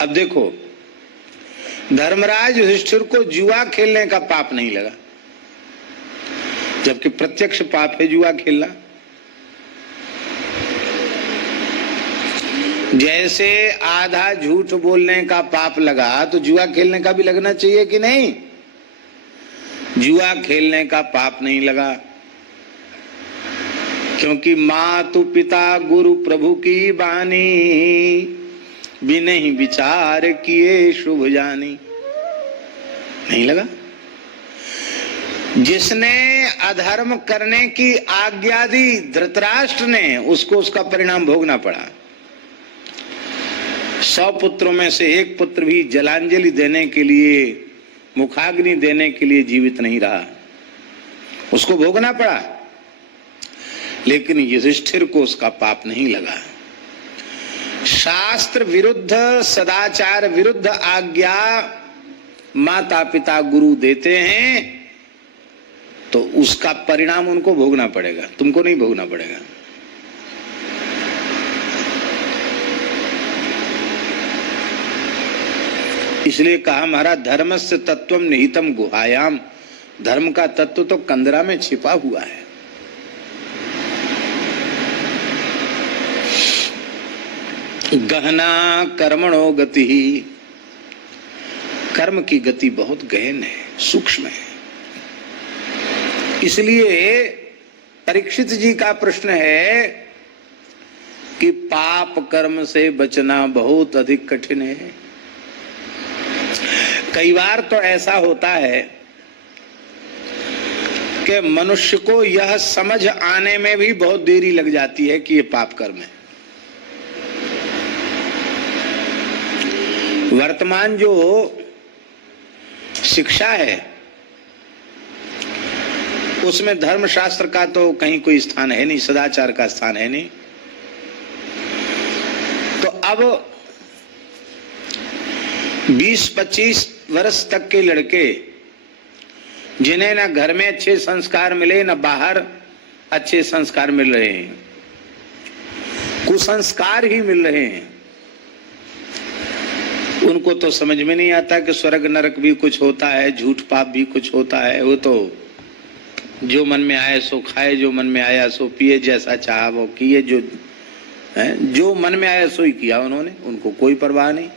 अब देखो, धर्मराज युधिष्ठिर को जुआ खेलने का पाप नहीं लगा, जबकि प्रत्यक्ष पाप है जुआ खेलना। जैसे आधा झूठ बोलने का पाप लगा तो जुआ खेलने का भी लगना चाहिए कि नहीं? जुआ खेलने का पाप नहीं लगा, क्योंकि मातु पिता गुरु प्रभु की बानी, बिनहि विचार किए शुभ जानी। नहीं लगा। जिसने अधर्म करने की आज्ञा दी धृतराष्ट्र ने, उसको उसका परिणाम भोगना पड़ा। 100 पुत्रों में से एक पुत्र भी जलांजलि देने के लिए, मुखाग्नि देने के लिए जीवित नहीं रहा, उसको भोगना पड़ा। लेकिन युधिष्ठिर को उसका पाप नहीं लगा। शास्त्र विरुद्ध, सदाचार विरुद्ध आज्ञा माता पिता गुरु देते हैं तो उसका परिणाम उनको भोगना पड़ेगा, तुमको नहीं भोगना पड़ेगा। इसलिए कहा महाराज, धर्मस्य तत्वम निहितम गुहायाम। धर्म का तत्व तो कंदरा में छिपा हुआ है। गहना कर्मणो गति, कर्म की गति बहुत गहन है, सूक्ष्म है। इसलिए परीक्षित जी का प्रश्न है कि पाप कर्म से बचना बहुत अधिक कठिन है। कई बार तो ऐसा होता है कि मनुष्य को यह समझ आने में भी बहुत देरी लग जाती है कि ये पाप कर्म है। वर्तमान जो शिक्षा है उसमें धर्मशास्त्र का तो कहीं कोई स्थान है नहीं, सदाचार का स्थान है नहीं। तो अब 20-25 वर्ष तक के लड़के, जिन्हें ना घर में अच्छे संस्कार मिले ना बाहर अच्छे संस्कार मिल रहे हैं, कुसंस्कार ही मिल रहे हैं, उनको तो समझ में नहीं आता कि स्वर्ग नरक भी कुछ होता है, झूठ पाप भी कुछ होता है। वो तो जो मन में आए सो खाए, जो मन में आया सो पिए, जैसा चाहा वो किए, जो मन में आया सो ही किया उन्होंने, उनको कोई परवाह नहीं।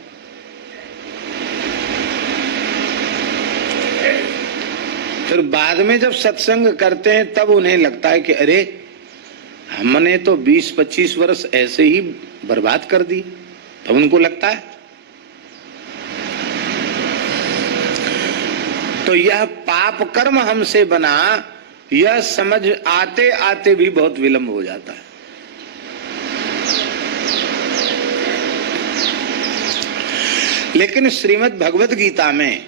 फिर बाद में जब सत्संग करते हैं तब उन्हें लगता है कि अरे हमने तो 20-25 वर्ष ऐसे ही बर्बाद कर दी। तब उनको लगता है। तो यह पाप कर्म हमसे बना, यह समझ आते आते भी बहुत विलंब हो जाता है। लेकिन श्रीमद् भगवत गीता में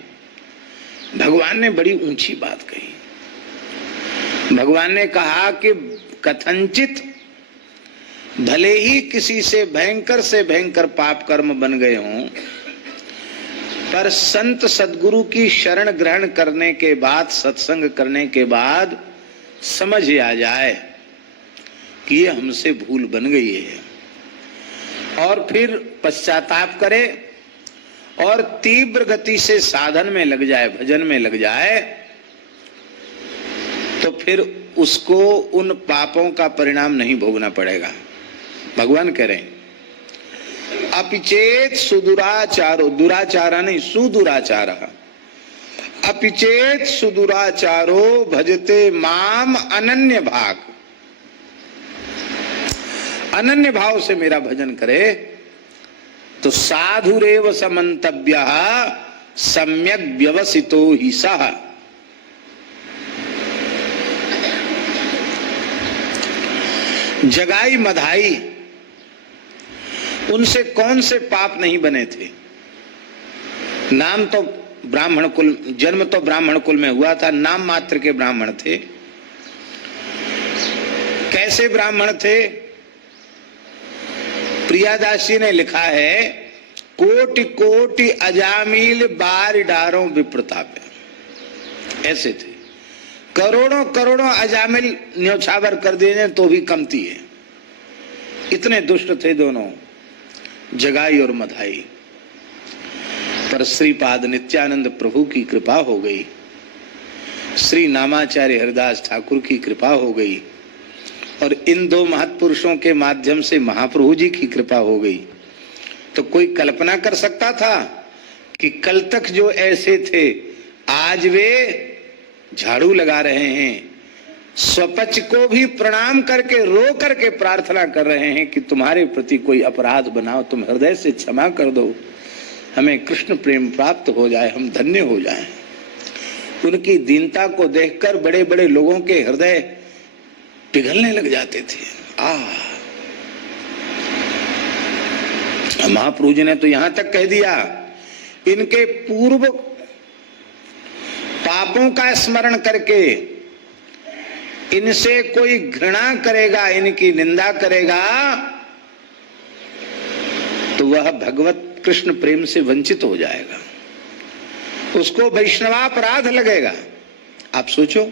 भगवान ने बड़ी ऊंची बात कही। भगवान ने कहा कि कथनचित भले ही किसी से भयंकर पाप कर्म बन गए हों, पर संत सद्गुरु की शरण ग्रहण करने के बाद, सत्संग करने के बाद समझ आ जाए कि ये हमसे भूल बन गई है, और फिर पश्चाताप करे और तीव्र गति से साधन में लग जाए, भजन में लग जाए, तो फिर उसको उन पापों का परिणाम नहीं भोगना पड़ेगा। भगवान कह रहे हैं अपिचेत सुदुराचारो, दुराचारा नहीं सुदुराचारा, अपिचेत सुदुराचारो भजते माम अनन्य भाग। अनन्य भाव से मेरा भजन करे तो साधुरेव समन्तव्यः सम्यक व्यवसितो ही सः। जगाई मधाई, उनसे कौन से पाप नहीं बने थे। नाम तो ब्राह्मण कुल, जन्म तो ब्राह्मण कुल में हुआ था, नाम मात्र के ब्राह्मण थे। कैसे ब्राह्मण थे? प्रियादासी ने लिखा है कोटि कोटि अजामिल बार डारों विप्रताप। ऐसे थे, करोड़ों करोड़ों अजामिल न्योछावर कर देने तो भी कमती है, इतने दुष्ट थे दोनों, जगाई और मधाई। पर श्रीपाद नित्यानंद प्रभु की कृपा हो गई, श्री नामाचार्य हरिदास ठाकुर की कृपा हो गई, और इन दो महत्पुरुषों के माध्यम से महाप्रभु जी की कृपा हो गई। तो कोई कल्पना कर सकता था कि कल तक जो ऐसे थे आज वे झाड़ू लगा रहे हैं, स्वपच को भी प्रणाम करके रो करके प्रार्थना कर रहे हैं कि तुम्हारे प्रति कोई अपराध बनाओ, तुम हृदय से क्षमा कर दो, हमें कृष्ण प्रेम प्राप्त हो जाए, हम धन्य हो जाएं। उनकी दीनता को देखकर बड़े बड़े लोगों के हृदय पिघलने लग जाते थे। महाप्रभु जी ने तो यहां तक कह दिया, इनके पूर्व पापों का स्मरण करके इनसे कोई घृणा करेगा, इनकी निंदा करेगा, तो वह भगवत कृष्ण प्रेम से वंचित हो जाएगा, उसको वैष्णवापराध लगेगा। आप सोचो,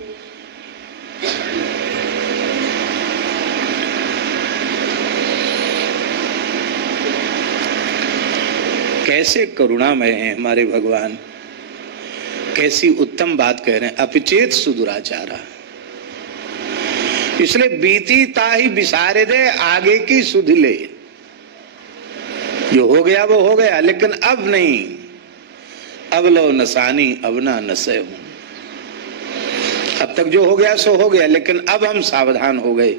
कैसे करुणामय हैं हमारे भगवान, कैसी उत्तम बात कह रहे हैं, अपचेत सुदुराचारा। इसलिए बीती ताही बिसारे दे, आगे की सुध ले। जो हो गया वो हो गया, लेकिन अब नहीं। अब लो नसानी अब ना नसे हूं। अब तक जो हो गया सो हो गया, लेकिन अब हम सावधान हो गए।